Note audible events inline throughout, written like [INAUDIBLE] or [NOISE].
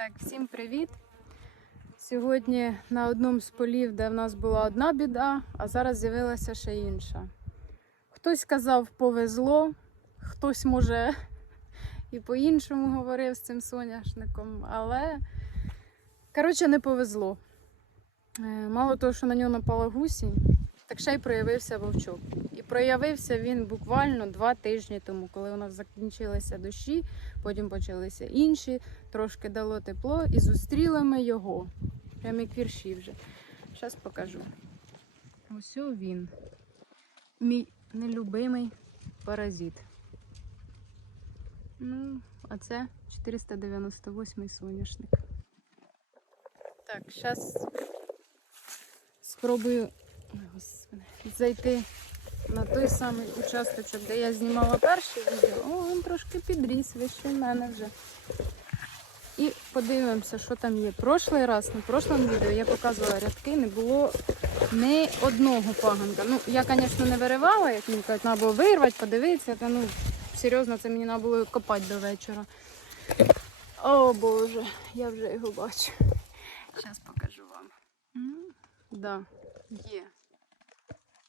Так, всім привіт. Сьогодні на одному з полів, де в нас була одна біда, а зараз з'явилася ще інша. Хтось казав, повезло, хтось може і по-іншому говорив з цим соняшником, але коротше не повезло. Е, Мало того, що на нього напала гусінь, так ще й проявився вовчок. І проявився він буквально два тижні тому, коли у нас закінчилися дощі, потім почалися інші, трошки дало тепло і зустріли ми його. Прям як вірші вже. Зараз покажу. Ось він. Мій нелюбимий паразит. Ну, а це 498 соняшник. Так, зараз спробую зайти на той самий участочок, де я знімала перше відео. О, він трошки підріс, вище в мене вже. І подивимося, що там є. Прошлий раз, на прошлому відео я показувала рядки, не було ні одного паганка. Ну, я, звісно, не виривала, як мені кажуть, треба було вирвати, подивитися, та ну, серйозно, це мені треба було копати до вечора. О Боже, я вже його бачу. Зараз покажу вам. Ну, да, є.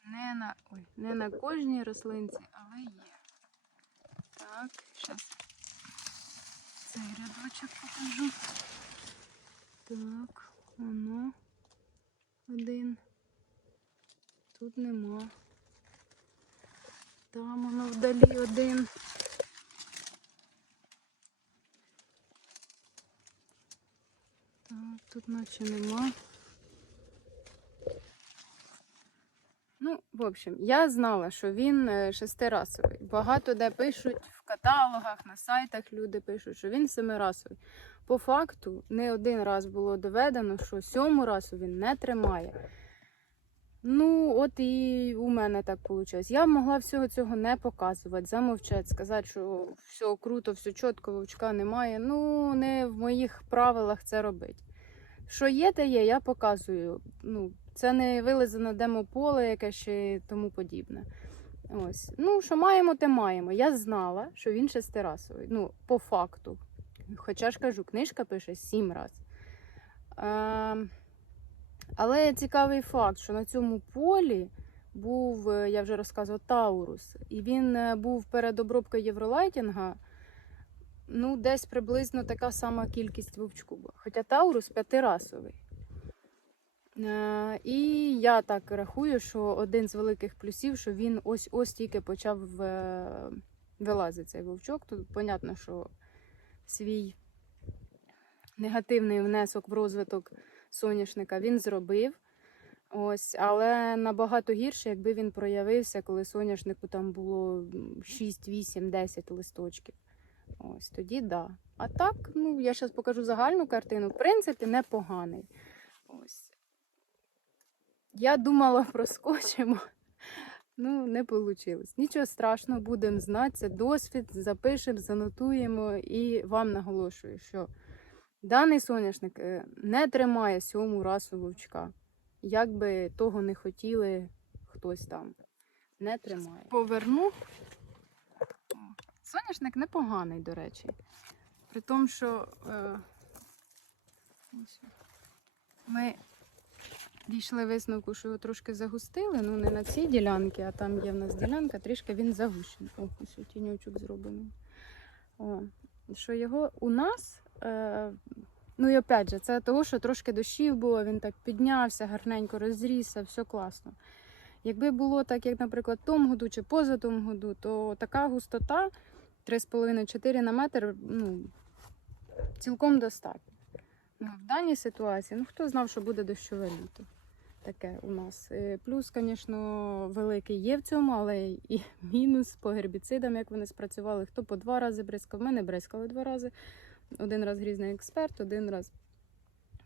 Не на, ой, не на кожній рослинці, але є. Так, зараз цей рядочок покажу. Так, воно один. Тут нема. Там воно вдалі один. Так, тут наче нема. Ну, в общем, я знала, що він е, шестирасовий. Багато де пишуть в каталогах, на сайтах люди пишуть, що він семирасовий. По факту, не один раз було доведено, що сьому расу він не тримає. Ну, от і у мене так вийшло. Я могла всього цього не показувати, замовчати, сказати, що все круто, все чітко, вовчка немає. Ну, не в моїх правилах це робити. Що є, те є, я показую. Ну, це не вилизане демополе якесь чи тому подібне. Ось. Ну, що маємо, те маємо. Я знала, що він шестирасовий. Ну, по факту. Хоча ж кажу, книжка пише сім раз. Е, але цікавий факт, що на цьому полі був, е, я вже розказувала, Таурус. І він е, був перед обробкою Євролайтінга. Ну, десь приблизно така сама кількість вовчку. Хоча Таурус п'ятирасовий. Е, І я так рахую, що один з великих плюсів, що він ось ось тільки почав е, вилазити цей вовчок. Тут понятно, що свій негативний внесок в розвиток соняшника він зробив. Ось, але набагато гірше, якби він проявився, коли соняшнику там було 6, 8, 10 листочків. Ось тоді да. А так, ну я зараз покажу загальну картину. В принципі, непоганий. Ось. Я думала, [LAUGHS] проскочимо. Ну, не вийшло. Нічого страшного, будемо знати. Це досвід, запишемо, занотуємо і вам наголошую, що даний соняшник е, не тримає сьому расу вовчка. Як би того не хотіли хтось там. Не тримає. Поверну. Соняшник непоганий, до речі. При тому, що е, ми дійшли висновку, що його трошки загустили. Ну, не на цій ділянці, а там є в нас ділянка, трішки він загущений. О, ось тіньочок зроблений. О, що його у нас. Е, Ну і опять же, це того, що трошки дощів було, він так піднявся, гарненько розрісся, все класно. Якби було так, як, наприклад, в тому году чи поза тому году, то така густота 3,5-4 на метр ну, цілком достатньо. Ну, в даній ситуації, ну хто знав, що буде дощове літо. Таке у нас. Е, Плюс, звісно, великий є в цьому, але і [LAUGHS] мінус по гербіцидам, як вони спрацювали. Хто по два рази бризкав, в мене бризкали два рази. Один раз грізний експерт, один раз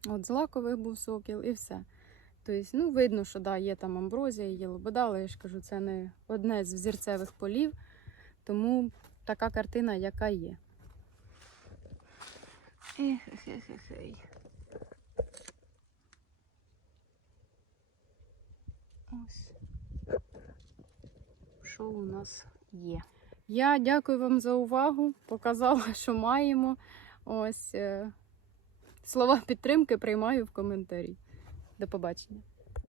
от з лакових був сокіл і все. Тобто, ну, видно, що да, є там амброзія, є лобода, але я ж кажу, це не одне з взірцевих полів, тому така картина, яка є. Ехехехехей. Ось. Що у нас є? Я дякую вам за увагу. Показала, що маємо. Ось. е, Слова підтримки приймаю в коментарі. До побачення.